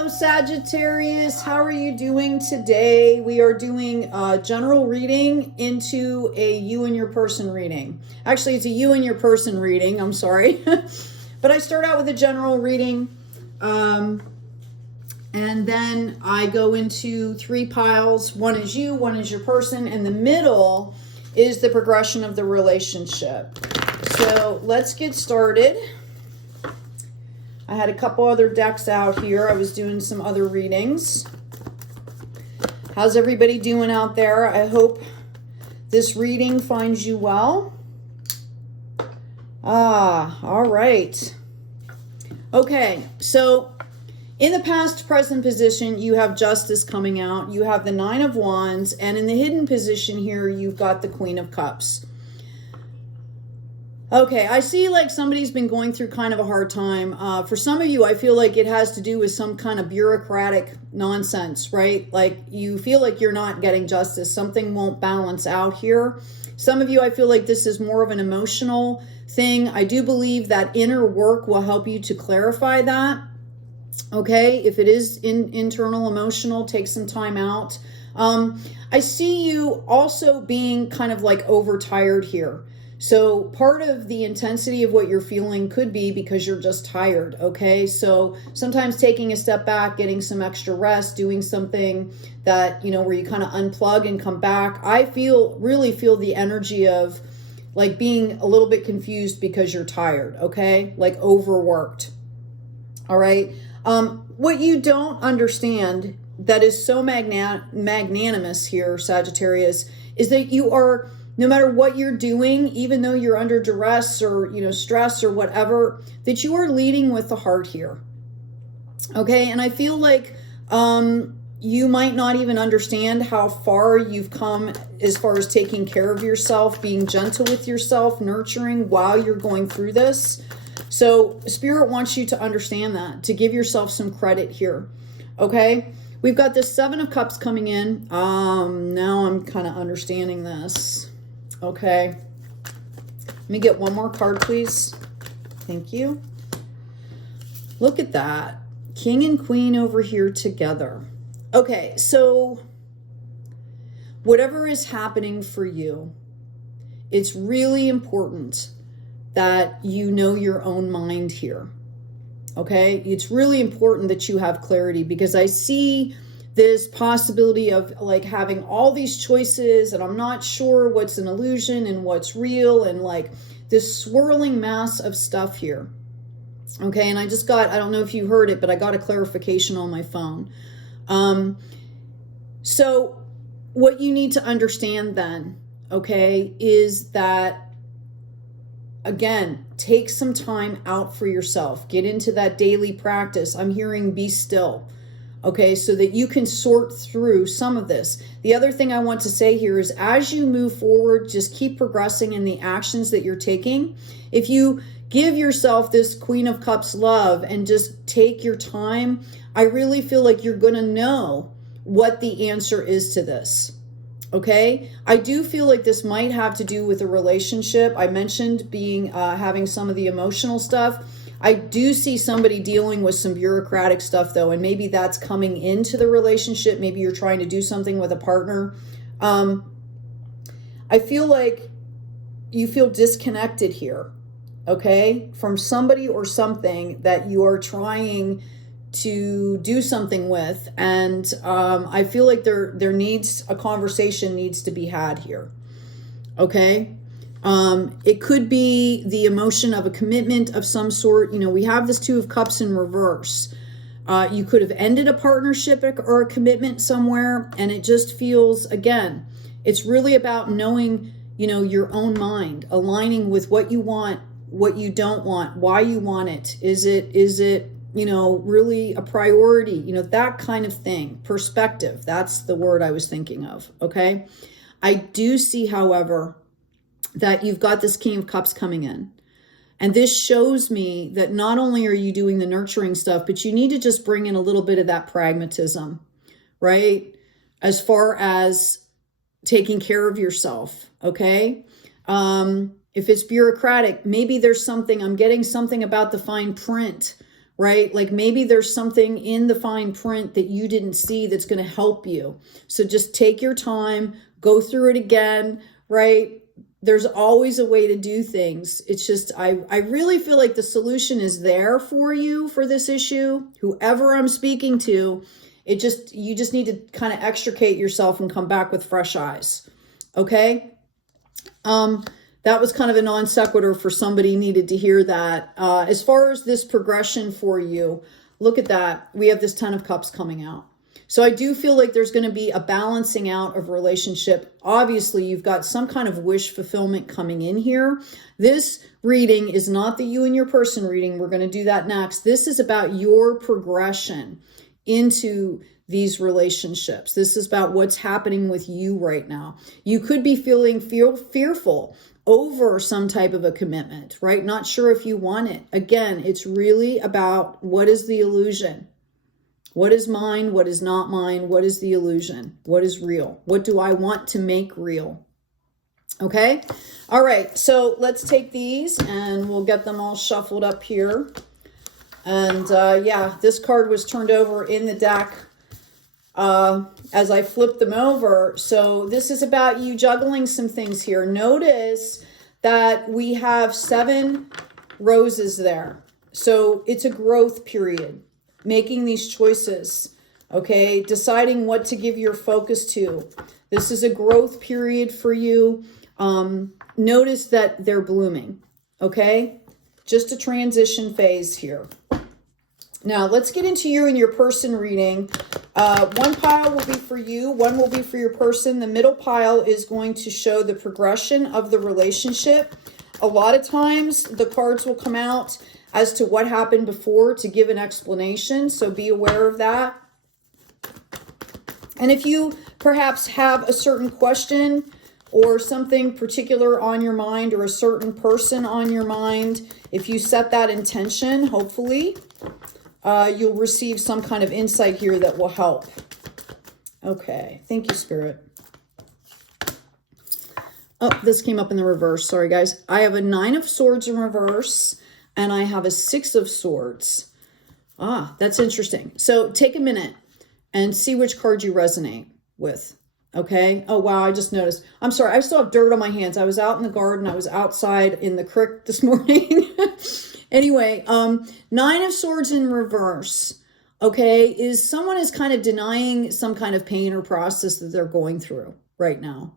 Hello, Sagittarius. How are you doing today? We are doing a general reading into a you and your person reading. Actually, it's a you and your person reading. I'm sorry. But I start out with a general reading. And then I go into three piles. One is you, one is your person, and the middle is the progression of the relationship. So let's get started. I had a couple other decks out here. I was doing some other readings. How's everybody doing out there? I hope this reading finds you well. All right. Okay, so in the past present position, you have Justice coming out. You have the Nine of Wands, and in the hidden position here, you've got the Queen of Cups. Okay, I see like somebody's been going through kind of a hard time. For some of you, I feel like it has to do with some kind of bureaucratic nonsense, right? Like you feel like you're not getting justice. Something won't balance out here. Some of you, I feel like this is more of an emotional thing. I do believe that inner work will help you to clarify that. Okay, if it is internal emotional, take some time out. I see you also being kind of like overtired here. So part of the intensity of what you're feeling could be because you're just tired, okay? So sometimes taking a step back, getting some extra rest, doing something that, you know, where you kind of unplug and come back. I really feel the energy of like being a little bit confused because you're tired, okay? Like overworked, all right? What you don't understand that is so magnanimous here, Sagittarius, is that you are, no matter what you're doing, even though you're under duress or, you know, stress or whatever, that you are leading with the heart here. Okay. And I feel like you might not even understand how far you've come as far as taking care of yourself, being gentle with yourself, nurturing while you're going through this. So Spirit wants you to understand that, to give yourself some credit here. Okay. We've got this Seven of Cups coming in. Now I'm kind of understanding this. Okay. Let me get one more card, please. Thank you. Look at that. King and Queen over here together. Okay, so whatever is happening for you, it's really important that you know your own mind here. Okay? It's really important that you have clarity because I see this possibility of like having all these choices and I'm not sure what's an illusion and what's real and like this swirling mass of stuff here. Okay, and I just got, I don't know if you heard it, but I got a clarification on my phone. So what you need to understand then, okay, is that again, take some time out for yourself. Get into that daily practice. I'm hearing be still. Okay, so that you can sort through some of this. The other thing I want to say here is as you move forward, just keep progressing in the actions that you're taking. If you give yourself this Queen of Cups love and just take your time, I really feel like you're going to know what the answer is to this. Okay, I do feel like this might have to do with a relationship. I mentioned being having some of the emotional stuff. I do see somebody dealing with some bureaucratic stuff though, and maybe that's coming into the relationship. Maybe you're trying to do something with a partner. I feel like you feel disconnected here, okay, from somebody or something that you are trying to do something with. And I feel like there needs a conversation needs to be had here, okay? It could be the emotion of a commitment of some sort. You know, we have this Two of Cups in reverse. You could have ended a partnership or a commitment somewhere, and it just feels, again, it's really about knowing, you know, your own mind, aligning with what you want, what you don't want, why you want it. Is it, you know, really a priority? You know, that kind of thing. Perspective. That's the word I was thinking of. Okay. I do see, however, that you've got this King of Cups coming in. And this shows me that not only are you doing the nurturing stuff, but you need to just bring in a little bit of that pragmatism, right? As far as taking care of yourself, okay? If it's bureaucratic, maybe there's something, I'm getting something about the fine print, right? Like maybe there's something in the fine print that you didn't see that's going to help you. So just take your time, go through it again, right? There's always a way to do things. It's just, I really feel like the solution is there for you for this issue. Whoever I'm speaking to, you just need to kind of extricate yourself and come back with fresh eyes. Okay? That was kind of a non sequitur for somebody needed to hear that. As far as this progression for you, look at that. We have this 10 of Cups coming out. So I do feel like there's going to be a balancing out of relationship. Obviously, you've got some kind of wish fulfillment coming in here. This reading is not the you and your person reading. We're going to do that next. This is about your progression into these relationships. This is about what's happening with you right now. You could be feeling fearful over some type of a commitment, right? Not sure if you want it. Again, it's really about what is the illusion? What is mine? What is not mine? What is the illusion? What is real? What do I want to make real? Okay. All right. So let's take these and we'll get them all shuffled up here. And yeah, this card was turned over in the deck as I flipped them over. So this is about you juggling some things here. Notice that we have 7 roses there. So it's a growth period. Making these choices, okay? Deciding what to give your focus to. This is a growth period for you. Notice that they're blooming, okay? Just a transition phase here. Now, let's get into you and your person reading. One pile will be for you. One will be for your person. The middle pile is going to show the progression of the relationship. A lot of times, the cards will come out as to what happened before to give an explanation. So be aware of that. And if you perhaps have a certain question or something particular on your mind or a certain person on your mind, if you set that intention, hopefully, you'll receive some kind of insight here that will help. Okay. Thank you, Spirit. Oh, this came up in the reverse. Sorry, guys. I have a 9 of Swords in reverse. And I have a 6 of Swords. Ah, that's interesting. So take a minute and see which card you resonate with. Okay. Oh, wow. I just noticed. I'm sorry. I still have dirt on my hands. I was out in the garden. I was outside in the creek this morning. Anyway, 9 of Swords in reverse. Okay. Is someone is kind of denying some kind of pain or process that they're going through right now.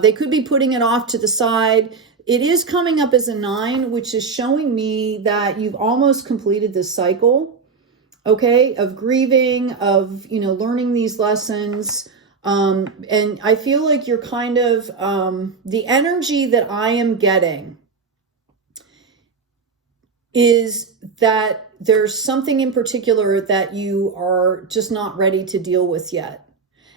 They could be putting it off to the side. It is coming up as a 9, which is showing me that you've almost completed this cycle, okay, of grieving, of, you know, learning these lessons. And I feel like you're kind of, the energy that I am getting is that there's something in particular that you are just not ready to deal with yet.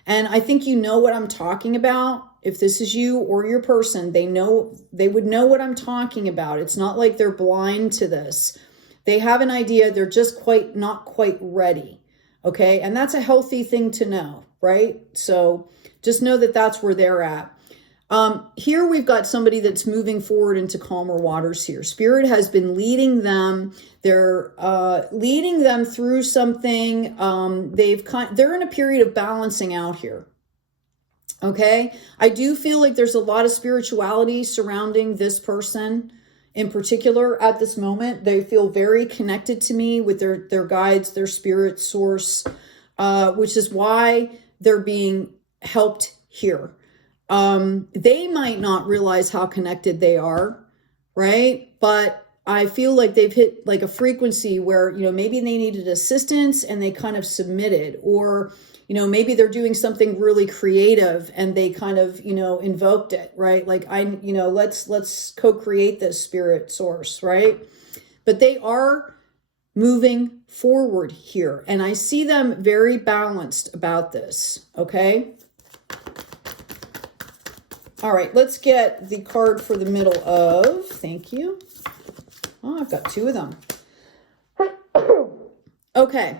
And I think you know what I'm talking about. If this is you or your person, they would know what I'm talking about. It's not like they're blind to this. They have an idea. They're just not quite ready. Okay. And that's a healthy thing to know, right? So just know that that's where they're at. Here we've got somebody that's moving forward into calmer waters here. Spirit has been leading them. They're leading them through something. They're in a period of balancing out here. Okay. I do feel like there's a lot of spirituality surrounding this person in particular at this moment. They feel very connected to me with their guides, their spirit source, which is why they're being helped here. They might not realize how connected they are, right? But I feel like they've hit like a frequency where, you know, maybe they needed assistance and they kind of submitted, or, you know, maybe they're doing something really creative and they kind of, you know, invoked it, right? Like let's co-create this spirit source, right? But they are moving forward here. And I see them very balanced about this. Okay. All right, let's get the card for the middle of, thank you. Oh, I've got 2 of them. Okay,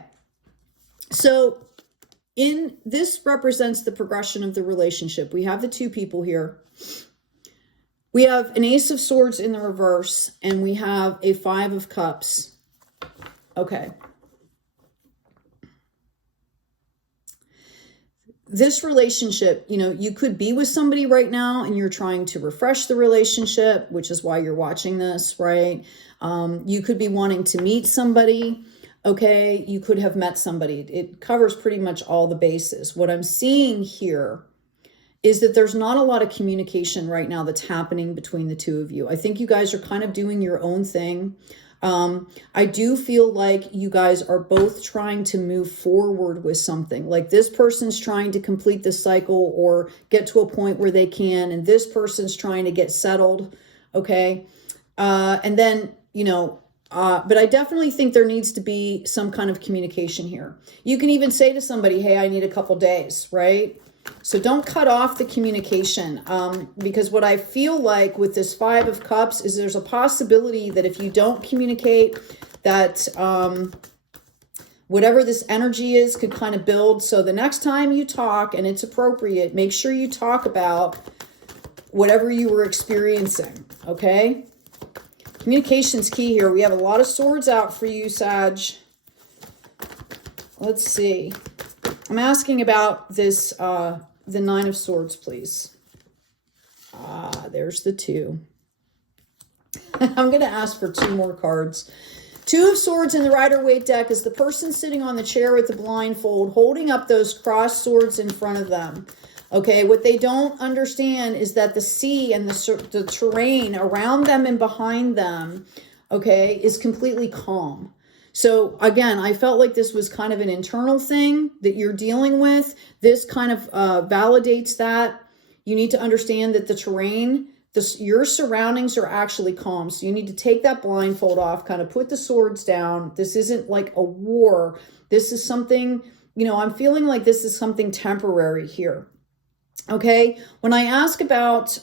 so this represents the progression of the relationship. We have the 2 people here. We have an Ace of Swords in the reverse, and we have a 5 of Cups Okay. This relationship, you know, you could be with somebody right now and you're trying to refresh the relationship, which is why you're watching this, right? You could be wanting to meet somebody. Okay. You could have met somebody. It covers pretty much all the bases. What I'm seeing here is that there's not a lot of communication right now that's happening between the two of you. I think you guys are kind of doing your own thing. I do feel like you guys are both trying to move forward with something. Like this person's trying to complete the cycle or get to a point where they can, and this person's trying to get settled. Okay. And then, you know, but I definitely think there needs to be some kind of communication here. You can even say to somebody, hey, I need a couple days, right? So don't cut off the communication, because what I feel like with this Five of Cups is there's a possibility that if you don't communicate, that whatever this energy is could kind of build. So the next time you talk, and it's appropriate, make sure you talk about whatever you were experiencing, okay? Communication's key here. We have a lot of swords out for you, Sag. Let's see. I'm asking about this, the Nine of Swords, please. There's the two. I'm going to ask for two more cards. Two of Swords in the Rider-Waite deck is the person sitting on the chair with the blindfold, holding up those crossed swords in front of them. Okay, what they don't understand is that the sea and the terrain around them and behind them, okay, is completely calm. So again, I felt like this was kind of an internal thing that you're dealing with. This kind of validates that. You need to understand that the terrain, your surroundings are actually calm. So you need to take that blindfold off, kind of put the swords down. This isn't like a war. This is something, you know, I'm feeling like this is something temporary here. Okay. When I ask about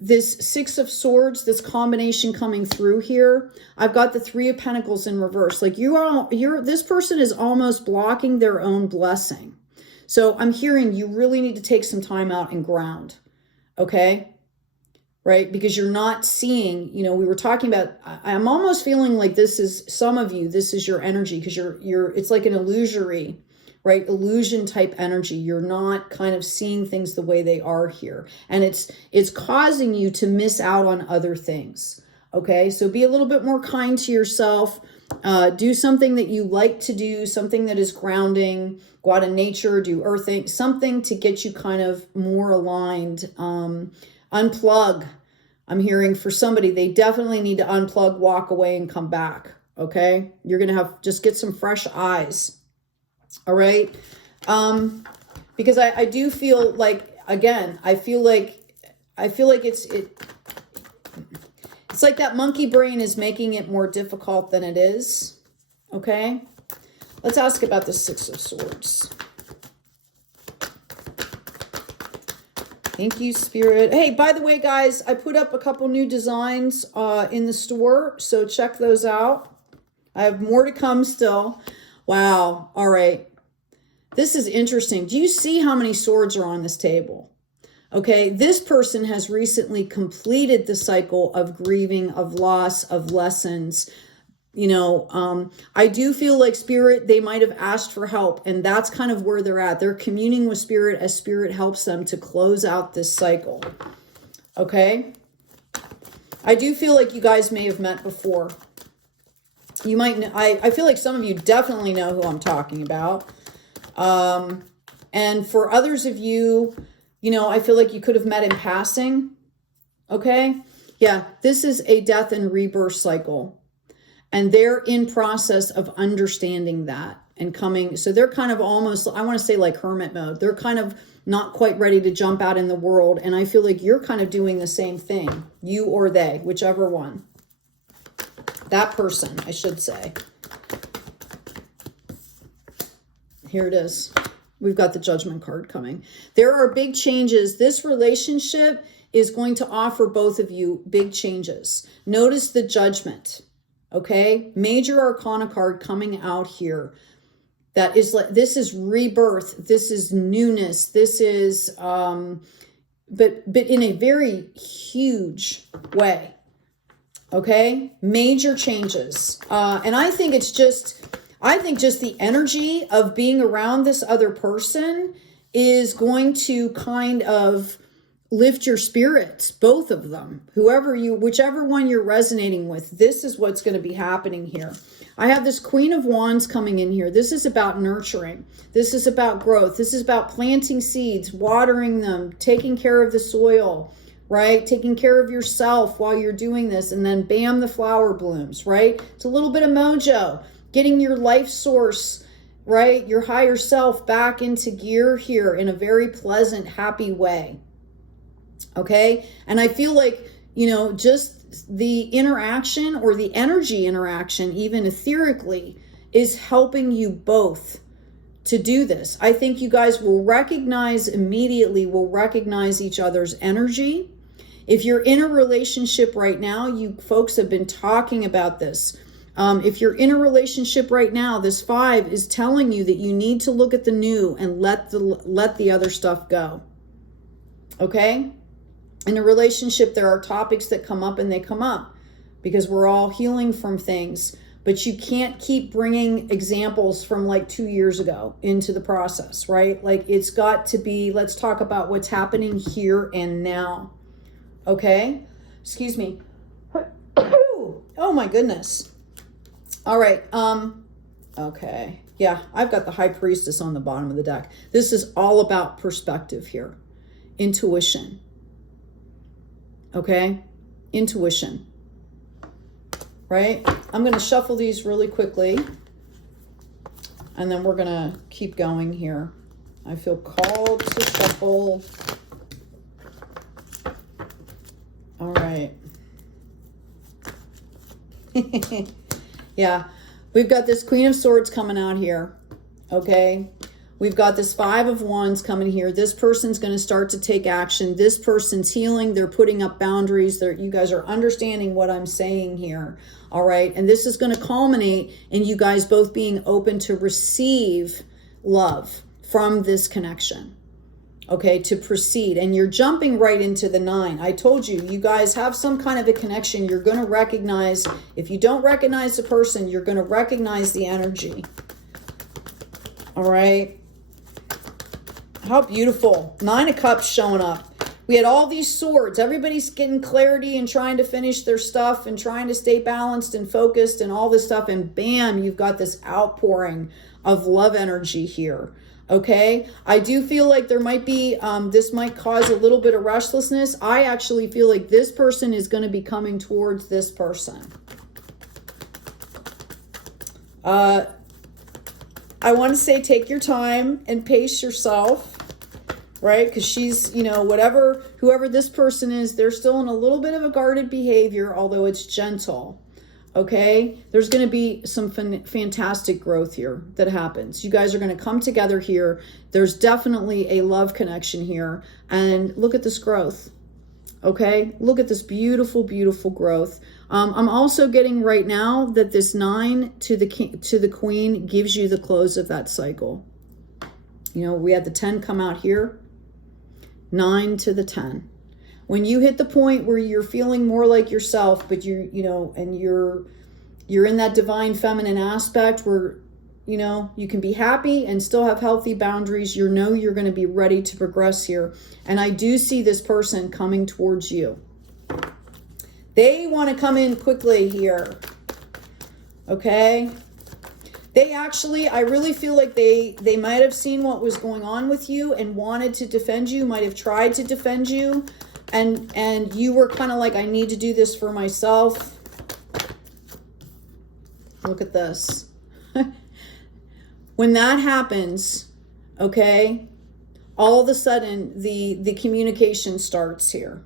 this Six of Swords, this combination coming through here, I've got the Three of Pentacles in reverse. Like this person is almost blocking their own blessing. So I'm hearing you really need to take some time out and ground. Okay. Right. Because you're not seeing, you know, we were talking about, I'm almost feeling like this is some of you, this is your energy, because it's like an illusory, right? Illusion type energy. You're not kind of seeing things the way they are here. And it's causing you to miss out on other things. Okay. So be a little bit more kind to yourself. Do something that you like to do, something that is grounding, go out in nature, do earthing, something to get you kind of more aligned. Unplug. I'm hearing for somebody, they definitely need to unplug, walk away, and come back. Okay. You're going to just get some fresh eyes. All right. Because I do feel like, again, I feel like it's like that monkey brain is making it more difficult than it is. Okay. Let's ask about the Six of Swords. Thank you, Spirit. Hey, by the way, guys, I put up a couple new designs in the store, so check those out. I have more to come still. Wow. All right. This is interesting. Do you see how many swords are on this table? Okay. This person has recently completed the cycle of grieving, of loss, of lessons. You know, I do feel like Spirit, they might have asked for help, and that's kind of where they're at. They're communing with Spirit as Spirit helps them to close out this cycle. Okay. I do feel like you guys may have met before. You might, I feel like some of you definitely know who I'm talking about. And for others of you, you know, I feel like you could have met in passing. Okay. Yeah. This is a death and rebirth cycle, and they're in process of understanding that and coming. So they're kind of almost, I want to say like hermit mode. They're kind of not quite ready to jump out in the world. And I feel like you're kind of doing the same thing, you or they, whichever one. That person, I should say. Here it is. We've got the Judgment card coming. There are big changes. This relationship is going to offer both of you big changes. Notice the Judgment, okay? Major Arcana card coming out here. That is like, this is rebirth. This is newness. This is, but in a very huge way. Okay, major changes. And I think it's just, just the energy of being around this other person is going to kind of lift your spirits, both of them. Whichever one you're resonating with, this is what's going to be happening here. I have this Queen of Wands coming in here. This is about nurturing. This is about growth. This is about planting seeds, watering them, taking care of the soil, right? Taking care of yourself while you're doing this. And then bam, the flower blooms, right? It's a little bit of mojo, getting your life source, right? Your higher self back into gear here in a very pleasant, happy way. Okay. And I feel like, you know, just the interaction or the energy interaction, even etherically, is helping you both to do this. I think you guys will recognize each other's energy. If you're in a relationship right now, you folks have been talking about this. If you're in a relationship right now, this 5 is telling you that you need to look at the new and let the other stuff go. Okay? In a relationship, there are topics that come up and they come up because we're all healing from things, but you can't keep bringing examples from like 2 years ago into the process, right? Like it's got to be, let's talk about what's happening here and now. Okay? Excuse me. Oh my goodness. All right. Okay. Yeah, I've got the High Priestess on the bottom of the deck. This is all about perspective here. Intuition. Okay? Intuition. Right? I'm going to shuffle these really quickly. And then we're going to keep going here. I feel called to shuffle. All right. Yeah. We've got this Queen of Swords coming out here. Okay? We've got this 5 of Wands coming here. This person's going to start to take action. This person's healing. They're putting up boundaries. You guys are understanding what I'm saying here. All right. And this is going to culminate in you guys both being open to receive love from this connection. Okay. To proceed. And you're jumping right into the 9. I told you, you guys have some kind of a connection. You're going to recognize, if you don't recognize the person, you're going to recognize the energy. All right. How beautiful. 9 of Cups showing up. We had all these swords. Everybody's getting clarity and trying to finish their stuff and trying to stay balanced and focused and all this stuff. And bam, you've got this outpouring of love energy here. Okay. I do feel like there might be, this might cause a little bit of restlessness. I actually feel like this person is going to be coming towards this person. I want to say take your time and pace yourself. Right? Because she's, you know, whoever this person is, they're still in a little bit of a guarded behavior, although it's gentle. Okay? There's going to be some fantastic growth here that happens. You guys are going to come together here. There's definitely a love connection here. And look at this growth. Okay? Look at this beautiful, beautiful growth. I'm also getting right now that this 9 to the Queen gives you the close of that cycle. You know, we had the 10 come out here. 9 to the 10. When you hit the point where you're feeling more like yourself, but you know, and you're in that divine feminine aspect where, you know, you can be happy and still have healthy boundaries. You know, you're going to be ready to progress here. And I do see this person coming towards you. They want to come in quickly here. Okay. They actually, I really feel like they might have seen what was going on with you and wanted to defend you, might have tried to defend you. And you were kind of like, I need to do this for myself. Look at this. When that happens, okay, all of a sudden the communication starts here.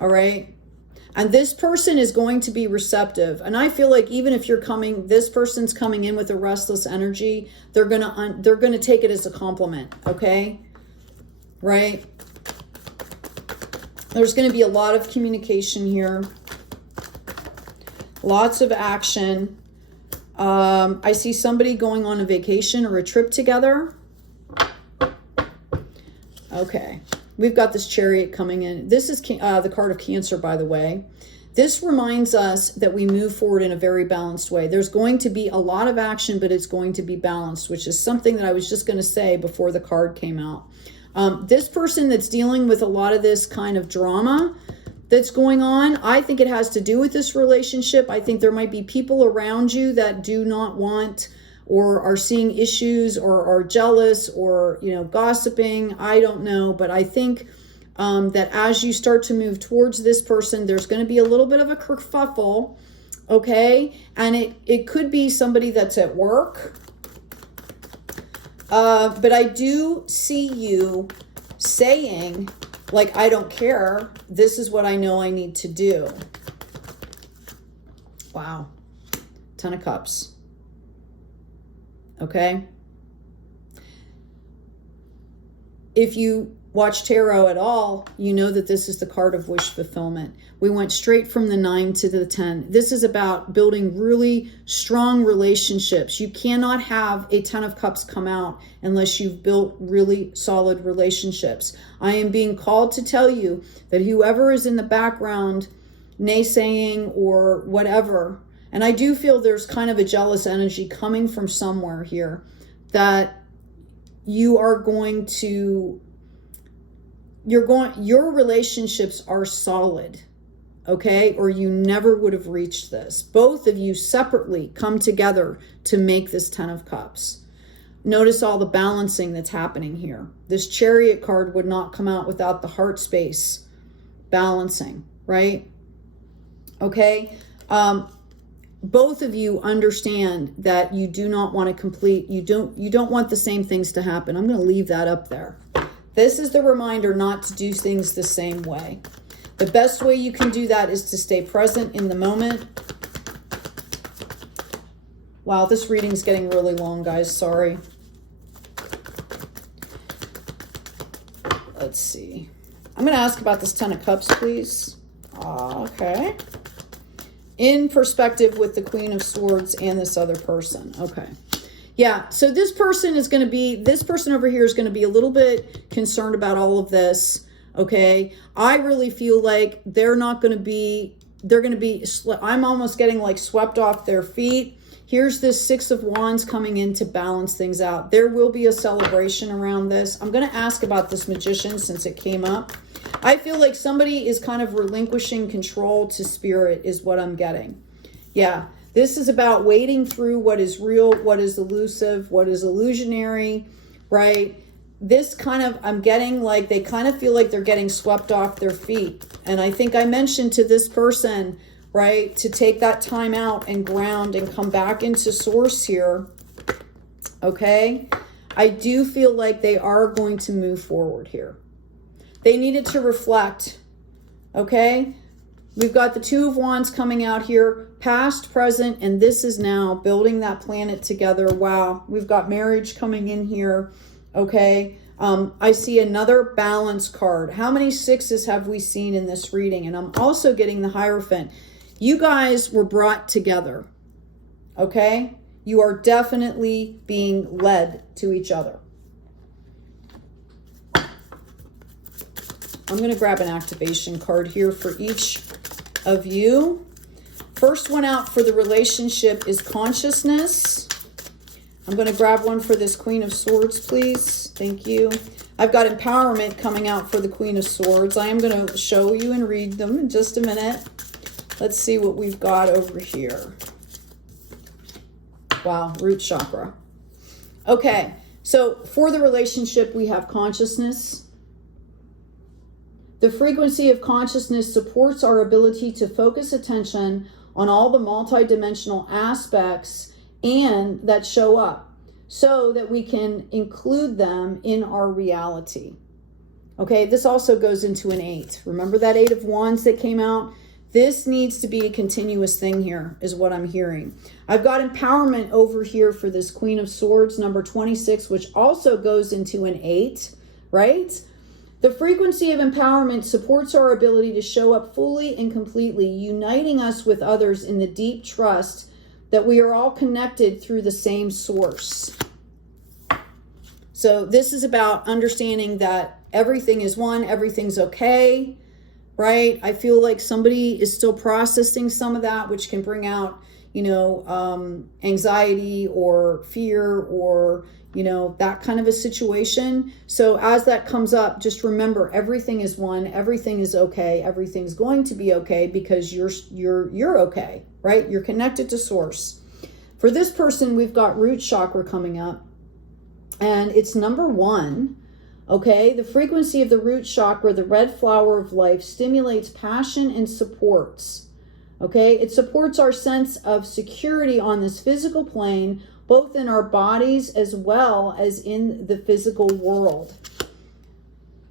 All right. And this person is going to be receptive. And I feel like even if this person's coming in with a restless energy, they're going to take it as a compliment. Okay. Right. There's going to be a lot of communication here. Lots of action. I see somebody going on a vacation or a trip together. Okay. We've got this Chariot coming in. This is the card of Cancer, by the way. this reminds us that we move forward in a very balanced way. There's going to be a lot of action, but it's going to be balanced, which is something that I was just going to say before the card came out. This person that's dealing with a lot of this kind of drama that's going on, I think it has to do with this relationship. I think there might be people around you that do not want or are seeing issues or are jealous or, you know, gossiping. I don't know, but I think that as you start to move towards this person, there's going to be a little bit of a kerfuffle, okay? And it could be somebody that's at work. But I do see you saying, like, I don't care. This is what I know I need to do. Wow. 10 of Cups. Okay? If you watch tarot at all, you know that this is the card of wish fulfillment. We went straight from the 9 to the 10. This is about building really strong relationships. You cannot have a 10 of Cups come out unless you've built really solid relationships. I am being called to tell you that whoever is in the background naysaying or whatever, and I do feel there's kind of a jealous energy coming from somewhere here, that you are going to your relationships are solid, okay? Or you never would have reached this. Both of you separately come together to make this 10 of Cups. Notice all the balancing that's happening here. This Chariot card would not come out without the heart space balancing, right? Okay? Both of you understand that you do not want to complete, you don't want the same things to happen. I'm going to leave that up there. This is the reminder not to do things the same way. The best way you can do that is to stay present in the moment. Wow, this reading's getting really long, guys. Sorry. Let's see. I'm going to ask about this 10 of Cups, please. Okay. In perspective with the Queen of Swords and this other person. Okay. Yeah, so this person over here is going to be a little bit concerned about all of this, okay? I really feel like I'm almost getting like swept off their feet. Here's this 6 of Wands coming in to balance things out. There will be a celebration around this. I'm going to ask about this Magician since it came up. I feel like somebody is kind of relinquishing control to Spirit is what I'm getting. Yeah. This is about wading through what is real, what is elusive, what is illusionary, right? This kind of, I'm getting like, they kind of feel like they're getting swept off their feet. And I think I mentioned to this person, right, to take that time out and ground and come back into source here, okay? I do feel like they are going to move forward here. They needed to reflect, okay? We've got the 2 of Wands coming out here, past, present, and this is now building that planet together. Wow, we've got marriage coming in here, okay? I see another balance card. How many 6s have we seen in this reading? And I'm also getting the Hierophant. You guys were brought together, okay? You are definitely being led to each other. I'm going to grab an activation card here for each of you. First one out for the relationship is consciousness. I'm going to grab one for this Queen of Swords, please. Thank you. I've got empowerment coming out for the Queen of Swords. I am going to show you and read them in just a minute. Let's see what we've got over here. Wow, root chakra. Okay, so for the relationship, we have consciousness. The frequency of consciousness supports our ability to focus attention on all the multidimensional aspects and that show up so that we can include them in our reality. Okay, this also goes into an 8. Remember that 8 of Wands that came out? This needs to be a continuous thing here, is what I'm hearing. I've got empowerment over here for this Queen of Swords, number 26, which also goes into an 8, right? The frequency of empowerment supports our ability to show up fully and completely, uniting us with others in the deep trust that we are all connected through the same source. So this is about understanding that everything is one, everything's okay, right? I feel like somebody is still processing some of that, which can bring out, you know, anxiety or fear or, you know, that kind of a situation. So as that comes up, just remember, everything is one, everything is okay, everything's going to be okay, because you're okay, right? You're connected to source. For this person, we've got root chakra coming up, and it's number 1. Okay, the frequency of the root chakra, the red flower of life, stimulates passion and supports. Okay, it supports our sense of security on this physical plane, both in our bodies as well as in the physical world.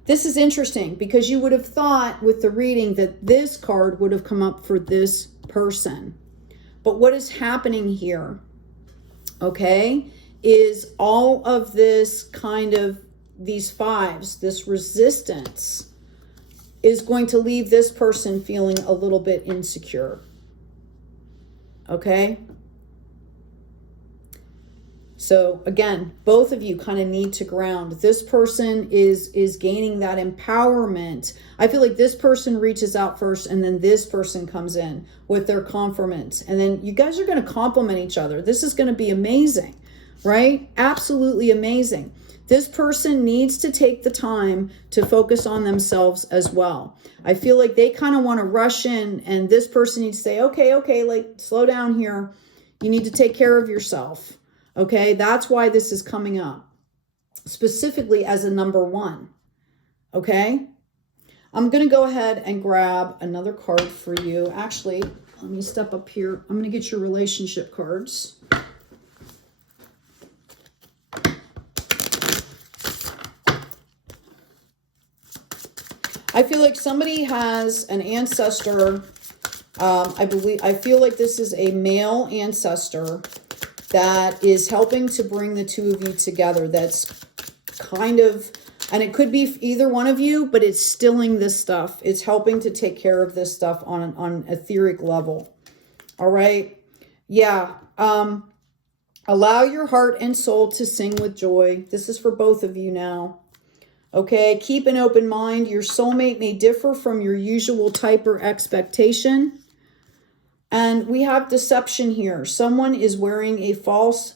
This is interesting because you would have thought with the reading that this card would have come up for this person. But what is happening here, okay, is all of this kind of these 5s, this resistance is going to leave this person feeling a little bit insecure. Okay? So again, both of you kind of need to ground. This person is gaining that empowerment. I feel like this person reaches out first, and then this person comes in with their confirmation. And then you guys are going to complement each other. This is going to be amazing, right? Absolutely amazing. This person needs to take the time to focus on themselves as well. I feel like they kind of want to rush in, and this person needs to say, okay, like slow down here. You need to take care of yourself. Okay, that's why this is coming up specifically as a number 1. Okay, I'm going to go ahead and grab another card for you. Actually, let me step up here. I'm going to get your relationship cards. I feel like somebody has an ancestor. I feel like this is a male ancestor that is helping to bring the two of you together. That's kind of, and it could be either one of you, but it's stilling this stuff. It's helping to take care of this stuff on an etheric level. All right. Yeah. Allow your heart and soul to sing with joy. This is for both of you now. Okay. Keep an open mind. Your soulmate may differ from your usual type or expectation. And we have deception here. Someone is wearing a false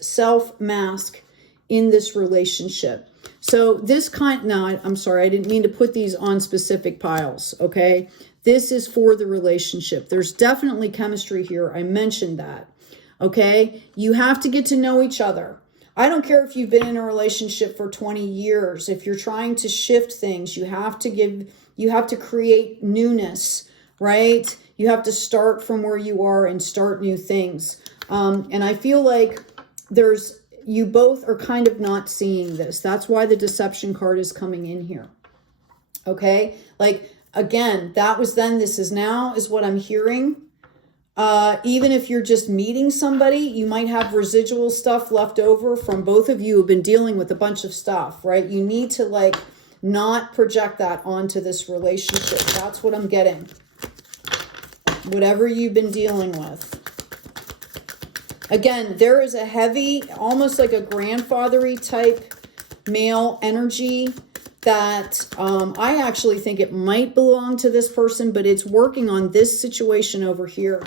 self mask in this relationship. So this I'm sorry, I didn't mean to put these on specific piles, okay? This is for the relationship. There's definitely chemistry here. I mentioned that, okay? You have to get to know each other. I don't care if you've been in a relationship for 20 years. If you're trying to shift things, you have to create newness, right? You have to start from where you are and start new things. And I feel like you both are kind of not seeing this. That's why the deception card is coming in here. Okay? Like, again, that was then, this is now, is what I'm hearing. Even if you're just meeting somebody, you might have residual stuff left over from both of you who've been dealing with a bunch of stuff, right? You need to, like, not project that onto this relationship. That's what I'm getting. Whatever you've been dealing with. Again, there is a heavy, almost like a grandfathery type male energy that I actually think it might belong to this person, but it's working on this situation over here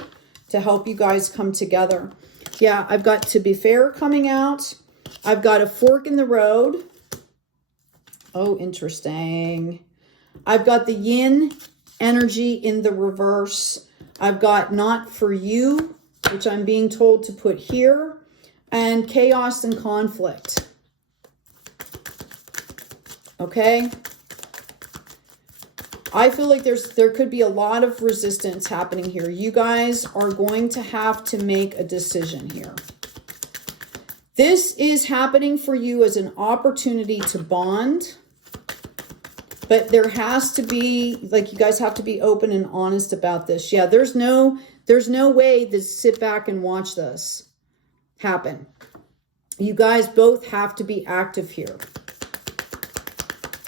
to help you guys come together. Yeah, I've got to be fair coming out. I've got a fork in the road. Oh, interesting. I've got the yin energy in the reverse. I've got not for you, which I'm being told to put here, and chaos and conflict. Okay? I feel like there could be a lot of resistance happening here. You guys are going to have to make a decision here. This is happening for you as an opportunity to bond. But there has to be, like, you guys have to be open and honest about this. Yeah, there's no way to sit back and watch this happen. You guys both have to be active here.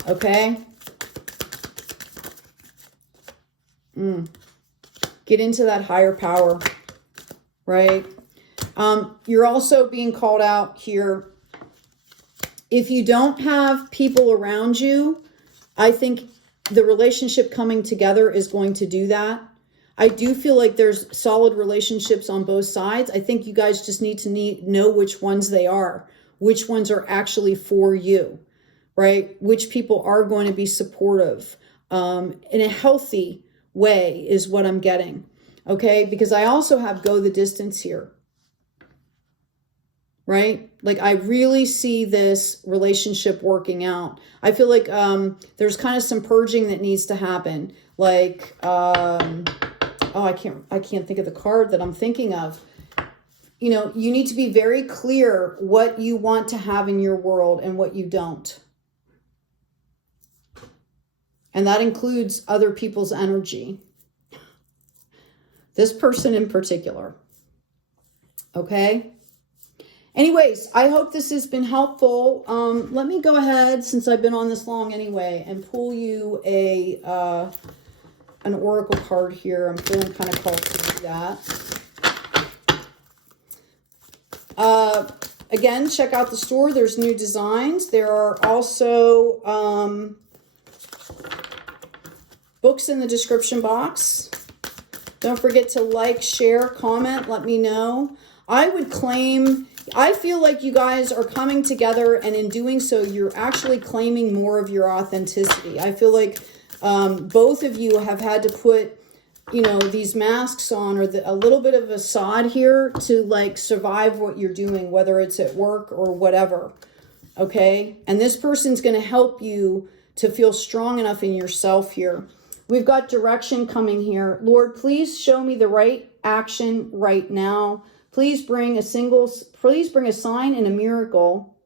Okay? Get into that higher power, right? You're also being called out here. If you don't have people around you, I think the relationship coming together is going to do that. I do feel like there's solid relationships on both sides. I think you guys just need to know which ones they are, which ones are actually for you, right? Which people are going to be supportive in a healthy way is what I'm getting, okay? Because I also have go the distance here, right? Like I really see this relationship working out. I feel like there's kind of some purging that needs to happen. Like, oh, I can't think of the card that I'm thinking of. You know, you need to be very clear what you want to have in your world and what you don't. And that includes other people's energy. This person in particular. Okay? Anyways, I hope this has been helpful. Let me go ahead, since I've been on this long anyway, and pull you an oracle card here. I'm feeling kind of called to do that. Again, check out the store. There's new designs. There are also books in the description box. Don't forget to like, share, comment, let me know. I would claim, I feel like you guys are coming together, and in doing so, you're actually claiming more of your authenticity. I feel like both of you have had to put, you know, these masks on, or a little bit of a facade here to like survive what you're doing, whether it's at work or whatever. Okay. And this person's going to help you to feel strong enough in yourself here. We've got direction coming here. Lord, please show me the right action right now. Please bring a sign and a miracle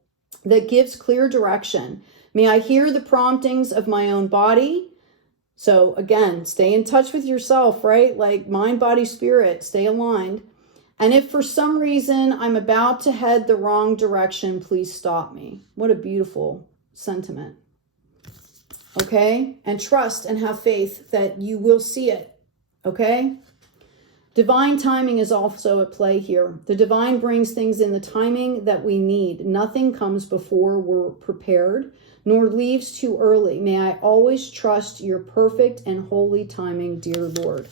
that gives clear direction. May I hear the promptings of my own body. So again, stay in touch with yourself, right? Like mind, body, spirit, stay aligned. And if for some reason I'm about to head the wrong direction, please stop me. What a beautiful sentiment. Okay? And trust and have faith that you will see it. Okay? Divine timing is also at play here. The divine brings things in the timing that we need. Nothing comes before we're prepared, nor leaves too early. May I always trust your perfect and holy timing, dear Lord.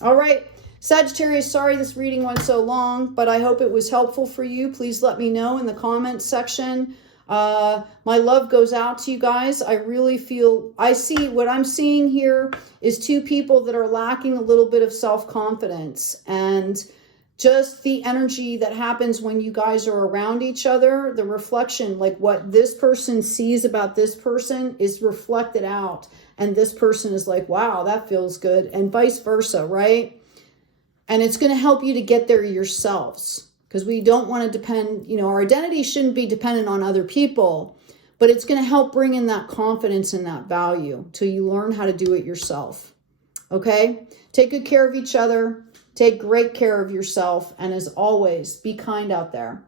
All right, Sagittarius, sorry this reading went so long, but I hope it was helpful for you. Please let me know in the comments section. My love goes out to you guys. I really feel, what I'm seeing here is two people that are lacking a little bit of self-confidence, and just the energy that happens when you guys are around each other, the reflection, like what this person sees about this person is reflected out. And this person is like, wow, that feels good. And vice versa, right? And it's going to help you to get there yourselves. Because we don't want to depend, you know, our identity shouldn't be dependent on other people, but it's going to help bring in that confidence and that value till you learn how to do it yourself. Okay? Take good care of each other. Take great care of yourself. And as always, be kind out there.